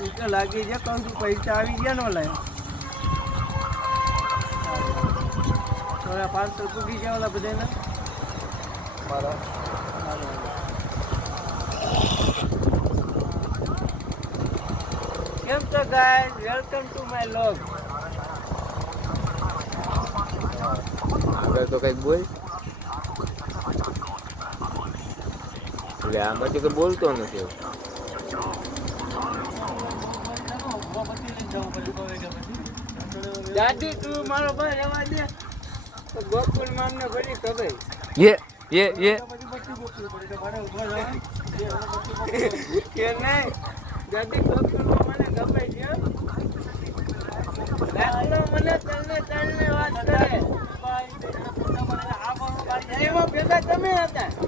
તો લાગી છે કહું છું પૈસા આવી ગયા ને ઓલા થોડા 500 પૂગી ગયા ઓલા બધાને મારા કેમ તો guys welcome to my log આગળ તો કઈક બોલ એટલે આમાં તો કઈ બોલતો નથી દાદી તું મારો ભાઈ રહેવા દે તો ગોકુલ મામને ભરી ખબર ये કે નહીં દાદી ગોકુલમાં મને ગમે છે મને તને વાત કરે એમાં ભેગા તમે હતા